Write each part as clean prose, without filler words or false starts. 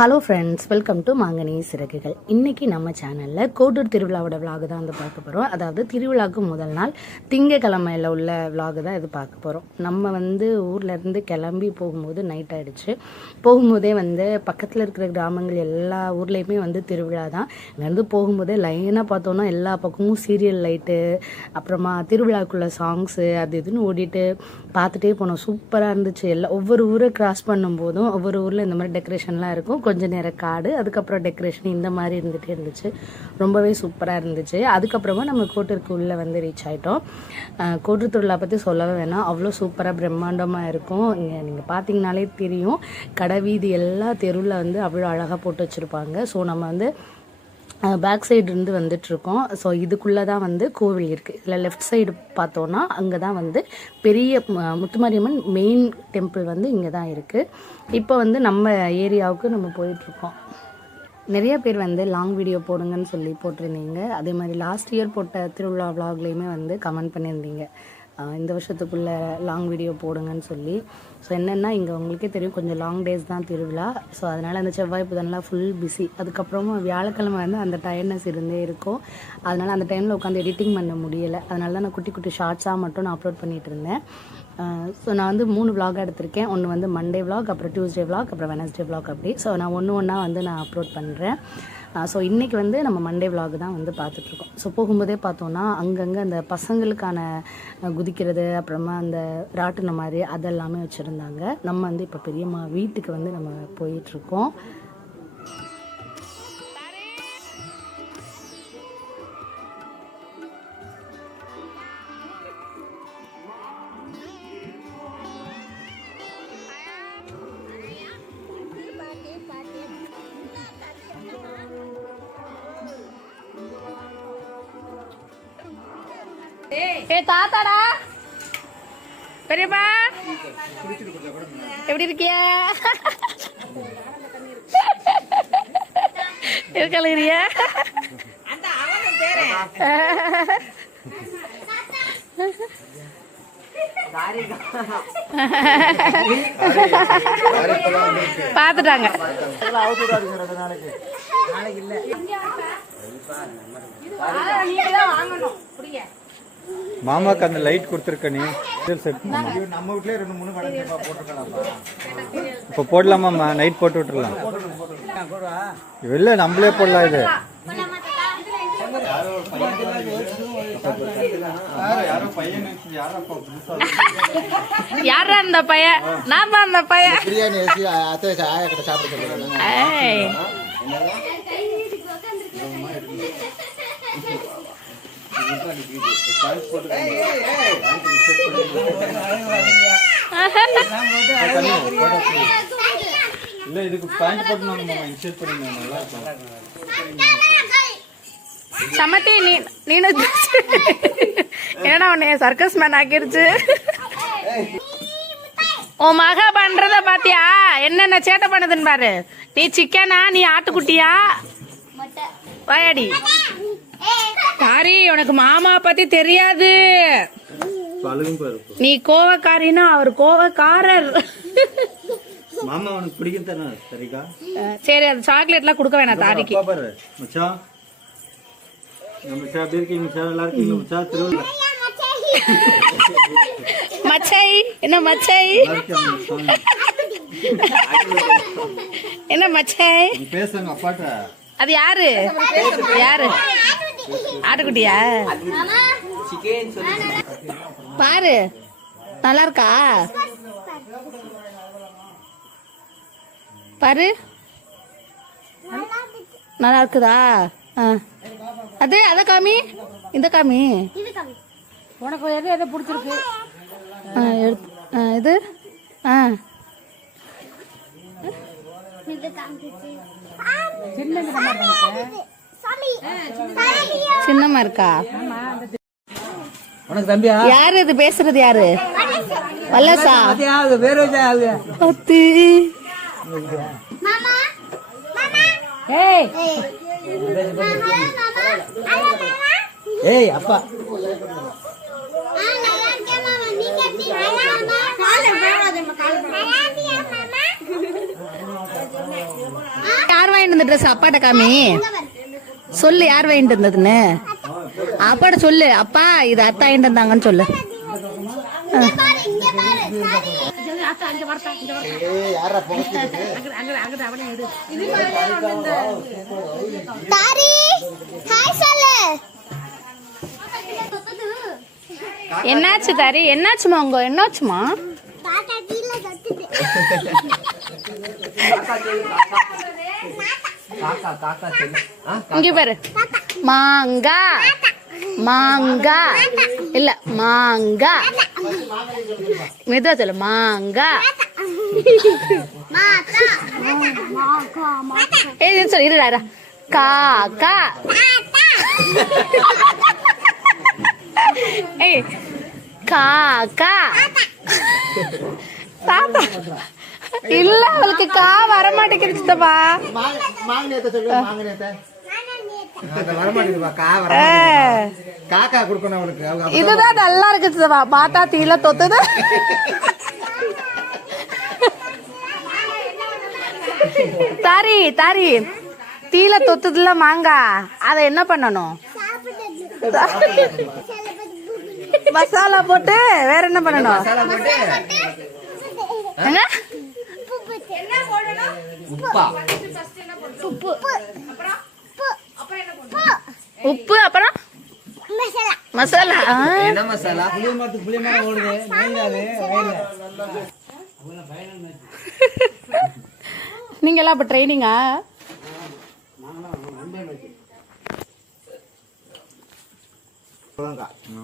Hello friends, welcome to மாங்கனி சிறகுகள். இன்றைக்கி நம்ம சேனலில் கோட்டூர் திருவிழாவோட விலாகு தான் வந்து பார்க்க போகிறோம். அதாவது திருவிழாவுக்கு முதல் நாள் திங்கக்கிழமையில் உள்ள விலாகு தான் இது பார்க்க போகிறோம். நம்ம வந்து ஊர்லேருந்து கிளம்பி போகும்போது நைட் ஆகிடுச்சு. போகும்போதே வந்து பக்கத்தில் இருக்கிற கிராமங்கள் எல்லா ஊர்லேயுமே வந்து திருவிழா தான். இங்கேருந்து போகும்போதே லைனாக பார்த்தோன்னா எல்லா பக்கமும் சீரியல் லைட்டு, அப்புறமா திருவிழாக்குள்ள சாங்ஸு அது இதுன்னு ஓடிட்டு பார்த்துட்டே போனோம். சூப்பராக இருந்துச்சு. ஒவ்வொரு ஊரை கிராஸ் பண்ணும்போதும் ஒவ்வொரு ஊரில் இந்த மாதிரி டெக்கரேஷன்லாம் இருக்கும். கொஞ்சம் நேரம் காடு, அதுக்கப்புறம் டெக்கரேஷன், இந்த மாதிரி இருந்துகிட்டே இருந்துச்சு. ரொம்பவே சூப்பராக இருந்துச்சு. அதுக்கப்புறமா நம்ம கோட்டூருக்கு உள்ளே வந்து ரீச் ஆகிட்டோம். கோட்டூர் திருவிழா பற்றி சொல்லவே வேணாம், அவ்வளோ சூப்பராக பிரம்மாண்டமாக இருக்கும். இங்கே நீங்கள் பார்த்தீங்கனாலே தெரியும், கடை வீதி எல்லா தெருவில் வந்து அவ்வளோ அழகாக போட்டு வச்சுருப்பாங்க. ஸோ நம்ம வந்து பேக் சைடு இருந்து வந்துட்டுருக்கோம். ஸோ இதுக்குள்ளே தான் வந்து கோவில் இருக்குது. இதில் லெஃப்ட் சைடு பார்த்தோன்னா அங்கே தான் வந்து பெரிய முத்துமாரியம்மன் மெயின் டெம்பிள் வந்து இங்கே தான் இருக்குது. இப்போ வந்து நம்ம ஏரியாவுக்கு நம்ம போயிட்டுருக்கோம். நிறைய பேர் வந்து லாங் வீடியோ போடுங்கன்னு சொல்லி போட்டிருந்தீங்க. அதே மாதிரி லாஸ்ட் இயர் போட்ட திருவிழா விலாக்லேயுமே வந்து கமெண்ட் பண்ணியிருந்தீங்க, இந்த வருஷத்துக்குள்ளே லாங் வீடியோ போடுங்கன்னு சொல்லி. ஸோ என்னென்னா இங்கே உங்களுக்கே தெரியும், கொஞ்சம் லாங் டேஸ் தான் திருவிழா. ஸோ அதனால் அந்த செவ்வாய் புதன்லாம் ஃபுல் பிஸி. அதுக்கப்புறமா வியாழக்கிழமை வந்து அந்த டயர்ட்னஸ் இருந்தே இருக்கும். அதனால் அந்த டைமில் உட்காந்து எடிட்டிங் பண்ண முடியலை. அதனால தான் நான் குட்டி குட்டி ஷார்ட்ஸாக மட்டும் நான் அப்லோட் பண்ணிகிட்டு இருந்தேன். ஸோ நான் வந்து 3 விலாக் எடுத்திருக்கேன். ஒன்று வந்து மண்டே விலாக், அப்புறம் டியூஸ்டே விலாக், அப்புறம் வெனஸ்டே விலாக், அப்படி. ஸோ நான் ஒன்றா வந்து நான் அப்லோட் பண்ணுறேன். ஸோ இன்றைக்கி வந்து நம்ம மண்டே விலாக் தான் வந்து பார்த்துட்ருக்கோம். ஸோ போகும்போதே பார்த்தோன்னா அங்கங்கே அந்த பசங்களுக்கான குதிக்கிறது, அப்புறமா அந்த ராட்டின மாதிரி அதெல்லாமே வச்சுருந்தாங்க. நம்ம வந்து இப்போ பெரியம்மா வீட்டுக்கு வந்து நம்ம போயிட்டுருக்கோம். ஏ தாத்தாடா, பெரியப்பா எப்படி இருக்கிய? இருக்கலையா? பாத்துட்டாங்க. மாமாக்கு அந்த லைட் கொடுத்துருக்க நீ செட் நம்ம வீட்லயே 2-3 கடை போட்டுருக்கலாம்ப்பா. இப்போ போடலாமாம்மா? நைட் போட்டு விட்டுறலாம். இல்லை நம்மளே போடலாம். இது யாரா அந்த பையன்? நான் தான் அந்த பையன். இல்ல இதுக்கு பேண்ட் போட்டு நம்ம இன்சர்ட் பண்ணிடலாம். நல்லா இருக்கும். சமத்தி நீனு என்னடா உன்னைய சர்க்கஸ் மேன் ஆக்கிருச்சு. உன் மக பண்றத பாத்தியா? என்னென்ன சேட்டை பண்ணுதுன்னு பாரு. நீ சிக்கனா, நீ ஆட்டுக்குட்டியா? வாயாடி காரி, உனக்கு மாமா பத்தி தெரியாது. நீ கோவக்காரினா அவர் கோவக்காரர். மாமா உனக்கு பிடிக்கும் தானே? சரிக்கா, சரி, அது சாக்லேட் எல்லாம் கொடுக்க வேணாம் தாரிக்கு. மச்சான் நம்ம இருக்கீங்க மச்சான், நல்லா இருக்கீங்க மச்சான். திருவிழா மச்சை என்ன மச்சை? என்ன மச்சை பேசுங்க அப்பாட்ட. அது யாரு? யாரு? ஆட்டுக்குட்டியா? பாரு, நல்லா இருக்கா பாரு. நல்லா இருக்குதா? அது அத காமி, இந்த காமி. உனக்கு எது எதை பிடிச்சிருக்கு? இது சின்னமா இருக்கா? யாரு இது பேசுறது? யாரு? வல்லசா? ஏய் அப்பா வந்த ட்ரெஸ் அப்பாட்ட காமி, சொல்லு யார் வாங்கிட்டு வந்ததுன்னு. அப்பாட்ட சொல்லு, அப்பா இது அத்தா வாங்கிட்டு வந்தாங்கன்னு சொல்லு. என்னாச்சு தாரி, என்னாச்சுமா உங்க, என்னாச்சுமா? இங்க பாரு, மாங்கா மாங்கா இல்ல மாங்கா, மெதுவா சொல்லு, மாங்கா. சொல்லு இருடா, காக்கா. ஏய் காக்கா தாத்தா இல்ல, அவளுக்கு கா வர மாட்டேங்குதுப்பா. இதுதான் நல்லா இருக்குதுப்பா. மாத்தா தீல தொத்துது. தாரி தாரி தீல தொத்துதுல மாங்கா, அத என்ன பண்ணணும்? மசாலா போட்டு வேற என்ன பண்ணணும்? உப்பு, அப்புறம் மசாலா. என்ன மசாலா? நீங்க எல்லாம் இப்ப ட்ரைனிங்கா?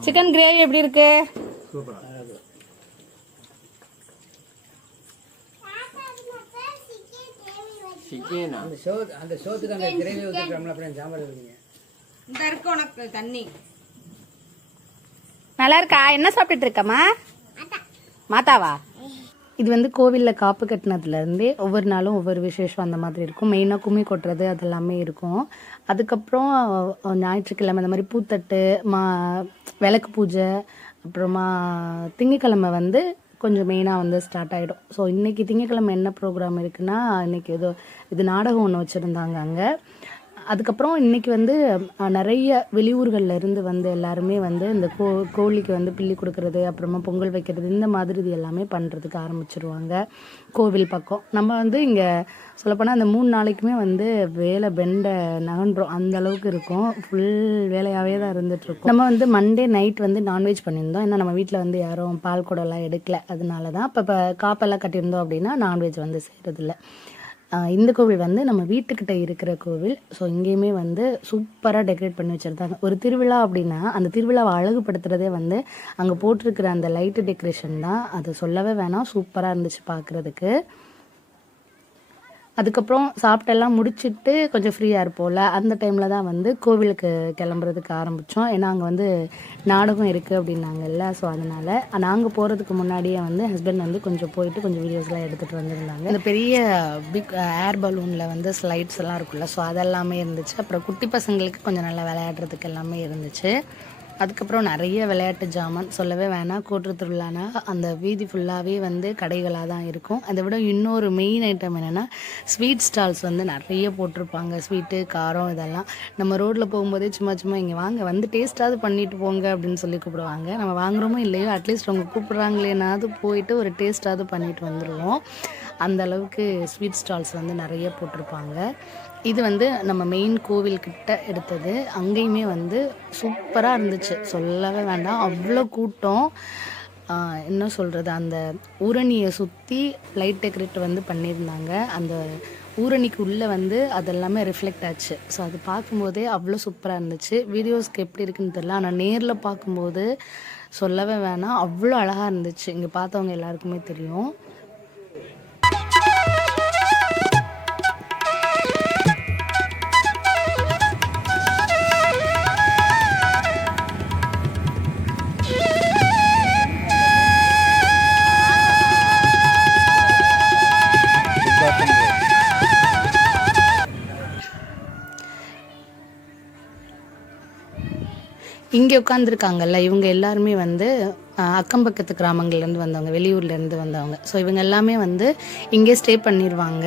சிக்கன் கிரேவி எப்படி இருக்கு? நல்லா இருக்கா? என்ன சாப்பிட்டுட்டு இருக்கமா? மாதாவா? இது வந்து கோவிலில் காப்பு கட்டினதுலேருந்தே ஒவ்வொரு நாளும் ஒவ்வொரு விசேஷம் அந்த மாதிரி இருக்கும். மெயினாக கும்மி கொட்டுறது அதெல்லாமே இருக்கும். அதுக்கப்புறம் ஞாயிற்றுக்கிழமை இந்த மாதிரி பூத்தட்டு, விளக்கு பூஜை, அப்புறமா திங்கக்கிழமை வந்து கொஞ்சம் மெயினாக வந்து ஸ்டார்ட் ஆகிடும். ஸோ இன்றைக்கி திங்கக்கிழமை என்ன ப்ரோக்ராம் இருக்குன்னா, இன்றைக்கி இது நாடகம் ஒன்று வச்சுருந்தாங்க அங்கே. அதுக்கப்புறம் இன்றைக்கி வந்து நிறைய வெளியூர்களில் இருந்து வந்து எல்லாருமே வந்து இந்த கோழிக்கு வந்து பில்லி கொடுக்கறது, அப்புறமா பொங்கல் வைக்கிறது, இந்த மாதிரி இது எல்லாமே பண்ணுறதுக்கு ஆரம்பிச்சிருவாங்க கோவில் பக்கம். நம்ம வந்து இங்கே சொல்லப்போனால் அந்த 3 நாளைக்குமே வந்து வேலை பெண்டை நகன்றோம், அந்த அளவுக்கு இருக்கும். ஃபுல் வேலையாகவே தான் இருந்துகிட்ருக்கோம். நம்ம வந்து மண்டே நைட் வந்து நான்வெஜ் பண்ணியிருந்தோம். ஏன்னா நம்ம வீட்டில் வந்து யாரும் பால் குடம்லாம் எடுக்கல, அதனால தான். இப்போ காப்பெல்லாம் கட்டியிருந்தோம் அப்படின்னா நான்வெஜ் வந்து செய்கிறதில்ல. இந்த கோவில் வந்து நம்ம வீட்டுக்கிட்ட இருக்கிற கோவில். ஸோ இங்கேயுமே வந்து சூப்பராக டெக்கரேட் பண்ணி வச்சுருந்தாங்க. ஒரு திருவிழா அப்படின்னா அந்த திருவிழாவை அழகுபடுத்துறதே வந்து அங்கே போட்டிருக்கிற அந்த லைட்டு டெக்கரேஷன் தான். அது சொல்லவே வேணாம், சூப்பராக இருந்துச்சு பார்க்குறதுக்கு. அதுக்கப்புறம் சாப்பிட்டெல்லாம் முடிச்சுட்டு கொஞ்சம் ஃப்ரீயாக இருப்போம்ல, அந்த டைமில் தான் வந்து கோவிலுக்கு கிளம்புறதுக்கு ஆரம்பித்தோம். ஏன்னா அங்கே வந்து நாடகம் இருக்குது அப்படின்னாங்கல்ல. ஸோ அதனால் நாங்கள் போகிறதுக்கு முன்னாடியே வந்து ஹஸ்பண்ட் வந்து கொஞ்சம் போயிட்டு கொஞ்சம் வீடியோஸ்லாம் எடுத்துகிட்டு வந்திருந்தாங்க. இந்த பெரிய பிக் ஏர் பலூனில் வந்து ஸ்லைட்ஸ் எல்லாம் இருக்குல்ல, ஸோ அதெல்லாமே இருந்துச்சு. அப்புறம் குட்டி பசங்களுக்கு கொஞ்சம் நல்லா விளையாடுறதுக்கு எல்லாமே இருந்துச்சு. அதுக்கப்புறம் நிறைய விளையாட்டு ஜாமான், சொல்லவே வேணாம். கூட்டுற திருவிழானா அந்த வீதி ஃபுல்லாகவே வந்து கடைகளாக தான் இருக்கும். அதை விட இன்னொரு மெயின் ஐட்டம் என்னென்னா ஸ்வீட் ஸ்டால்ஸ் வந்து நிறைய போட்டிருப்பாங்க. ஸ்வீட்டு, காரம், இதெல்லாம் நம்ம ரோட்டில் போகும்போதே சும்மா சும்மா இங்கே வாங்க வந்து டேஸ்ட்டாவது பண்ணிட்டு போங்க அப்படின்னு சொல்லி கூப்பிடுவாங்க. நம்ம வாங்குறோமோ இல்லையோ அட்லீஸ்ட் அவங்க கூப்பிட்றாங்களேனாவது போயிட்டு ஒரு டேஸ்ட்டாவது பண்ணிட்டு வந்துடுவோம். அந்த அளவுக்கு ஸ்வீட் ஸ்டால்ஸ் வந்து நிறைய போட்டிருப்பாங்க. இது வந்து நம்ம மெயின் கோவில்கிட்ட எடுத்தது. அங்கேயுமே வந்து சூப்பராக இருந்துச்சு, சொல்லவே வேண்டாம். அவ்வளோ கூட்டம். என்ன சொல்கிறது, அந்த ஊரணியை சுற்றி லைட் டெக்கரேட் வந்து பண்ணியிருந்தாங்க. அந்த ஊரணிக்கு உள்ளே வந்து அதெல்லாமே ரிஃப்ளெக்ட் ஆச்சு. ஸோ அது பார்க்கும்போதே அவ்வளோ சூப்பராக இருந்துச்சு. வீடியோஸ்க்கு எப்படி இருக்குன்னு தெரியல, ஆனால் நேரில் பார்க்கும்போது சொல்லவே வேணாம், அவ்வளோ அழகாக இருந்துச்சு. இங்கே பார்த்தவங்க எல்லாருக்குமே தெரியும். இங்கே உட்காந்துருக்காங்கல்ல, இவங்க எல்லாருமே வந்து அக்கம் பக்கத்து கிராமங்கள்லேருந்து வந்தவங்க, வெளியூர்லேருந்து வந்தவங்க. ஸோ இவங்க எல்லாமே வந்து இங்கே ஸ்டே பண்ணிடுவாங்க.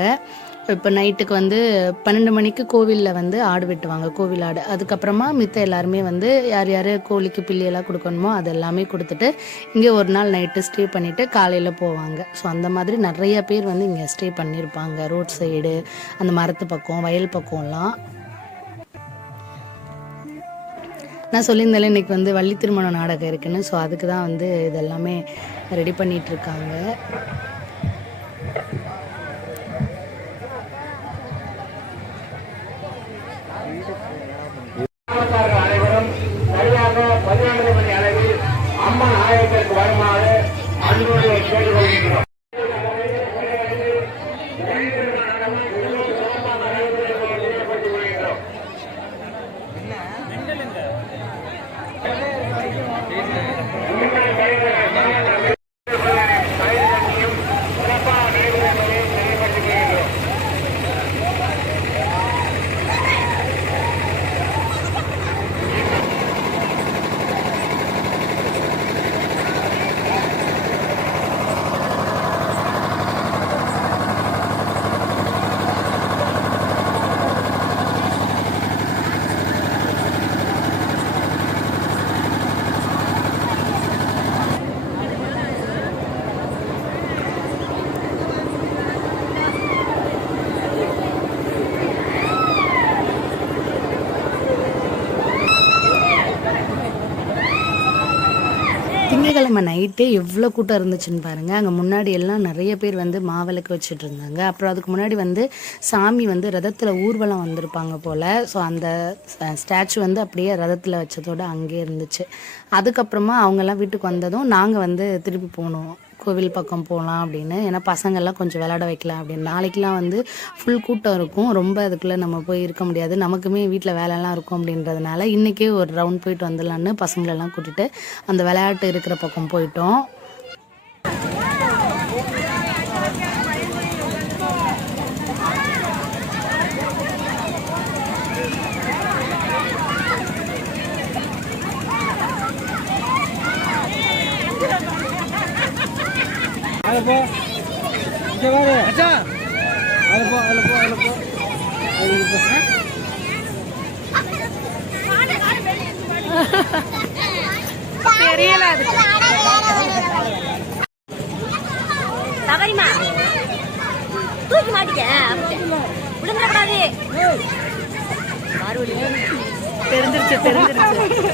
இப்போ நைட்டுக்கு வந்து 12 மணிக்கு கோவிலில் வந்து ஆடு வெட்டுவாங்க, கோவில் ஆடு. அதுக்கப்புறமா மித்த எல்லாருமே வந்து யார் யார் கோழிக்கு பில்லியெல்லாம் கொடுக்கணுமோ அது எல்லாமே கொடுத்துட்டு இங்கே ஒரு நாள் நைட்டு ஸ்டே பண்ணிவிட்டு காலையில் போவாங்க. ஸோ அந்த மாதிரி நிறைய பேர் வந்து இங்கே ஸ்டே பண்ணியிருப்பாங்க, ரோட் சைடு, அந்த மரத்து பக்கம், வயல் பக்கம்லாம். நான் சொல்லியிருந்தாலும் இன்றைக்கி வந்து வள்ளி திருமண நாடகம் இருக்குன்னு, ஸோ அதுக்கு தான் வந்து இதெல்லாமே ரெடி பண்ணிகிட்ருக்காங்க. அனைவரும் சரியாக 12 மணி அளவில் அம்மன் ஆலயத்திற்கு வருமாறு அன்போடு கேட்டுக்கொள்கிறோம். திங்கக்கிழமை நைட்டே எவ்வளோ கூட்டம் இருந்துச்சுன்னு பாருங்கள். அங்கே முன்னாடி எல்லாம் நிறைய பேர் வந்து மாவிளக்கு வச்சுட்டு இருந்தாங்க. அப்புறம் அதுக்கு முன்னாடி வந்து சாமி வந்து ரதத்தில் ஊர்வலம் வந்திருப்பாங்க போல். ஸோ அந்த ஸ்டாச்சு வந்து அப்படியே ரதத்தில் வச்சதோடு அங்கேயே இருந்துச்சு. அதுக்கப்புறமா அவங்கெல்லாம் வீட்டுக்கு வந்ததும் நாங்கள் வந்து திருப்பி போனோம், கோவில் பக்கம் போகலாம் அப்படின்னு. ஏன்னா பசங்கள்லாம் கொஞ்சம் விளையாட வைக்கலாம் அப்படின்னு. நாளைக்கெலாம் வந்து ஃபுல் கூட்டம் இருக்கும், ரொம்ப அதுக்குள்ளே நம்ம போய் இருக்க முடியாது, நமக்குமே வீட்டில் வேலைலாம் இருக்கும் அப்படின்றதுனால இன்றைக்கே ஒரு ரவுண்ட் போயிட்டு வந்துடலான்னு பசங்களெல்லாம் கூட்டிகிட்டு அந்த விளையாட்டு இருக்கிற பக்கம் போயிட்டோம். தெரியல தவறிமா தூக்கி மாட்டிக்க விழுந்துடக்கூடாது. தெரிஞ்சிருச்சு தெரிஞ்சிருச்சு.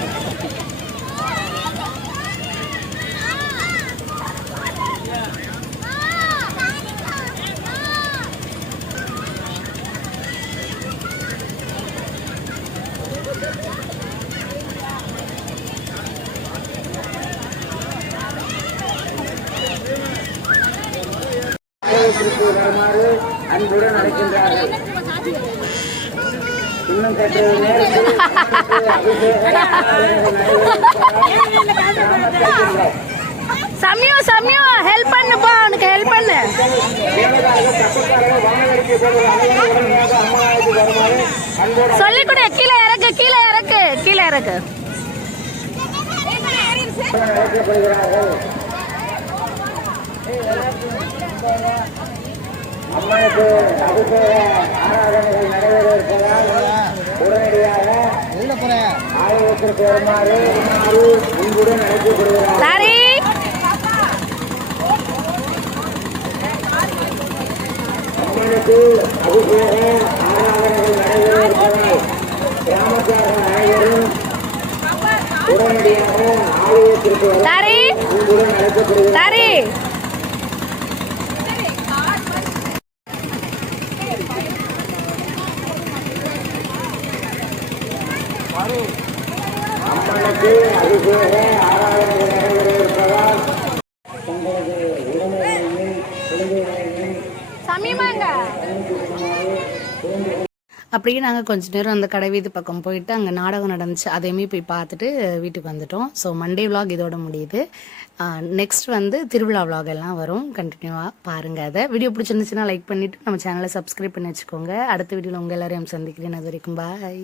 வருமாறு அன்புடன் அழைக்கின்றார்கள். இன்னும் சற்று நேரத்தில் சமயம் சமயம் ஹெல்ப் பண்ணுப்பா, அவனுக்கு ஹெல்ப் பண்ணு. சொல்லி கொடு, கீழே இறக்கு கீழே இறக்கு கீழே இறக்கு. அம்மனுக்கு அபிஷேக ஆராதனைகள் நடைபெற இருப்பதால் உடனடியாக ஆலயத்திற்கு வருமாறு அன்புடன் அழைக்கப்படுகிறார். சரி, அம்மனுக்கு அபிஷேக ஆராதனைகள் நடைபெற இருப்பதால் கிராமத்தார்கள் அனைவரும் உடனடியாக ஆலயத்திற்கு சரி அன்புடன் அழைக்கப்படுகிறார். சரி. அம்மனுக்கு அபிஷேக ஆராதனைகள் நடைபெற இருப்பதால் தங்களது உடமைகளையும் குழந்தைகளையும் சமயமாங்க. அப்படியே நாங்கள் கொஞ்ச நேரம் அந்த கடை வீதி பக்கம் போயிட்டு அங்கே நாடகம் நடந்துச்சு, அதையுமே போய் பார்த்துட்டு வீட்டுக்கு வந்துட்டோம். ஸோ மண்டே விலாக் இதோட முடியுது. நெக்ஸ்ட் வந்து திருவிழா விலாக் எல்லாம் வரும், கண்டினியூவாக பாருங்கள். அதை வீடியோ பிடிச்சிருந்துச்சுன்னா லைக் பண்ணிவிட்டு நம்ம சேனலை சப்ஸ்கிரைப் பண்ணி வச்சுக்கோங்க. அடுத்த வீடியோவில் உங்கள் எல்லாரையும் சந்திக்கிறேன். அது வரைக்கும் பாய்.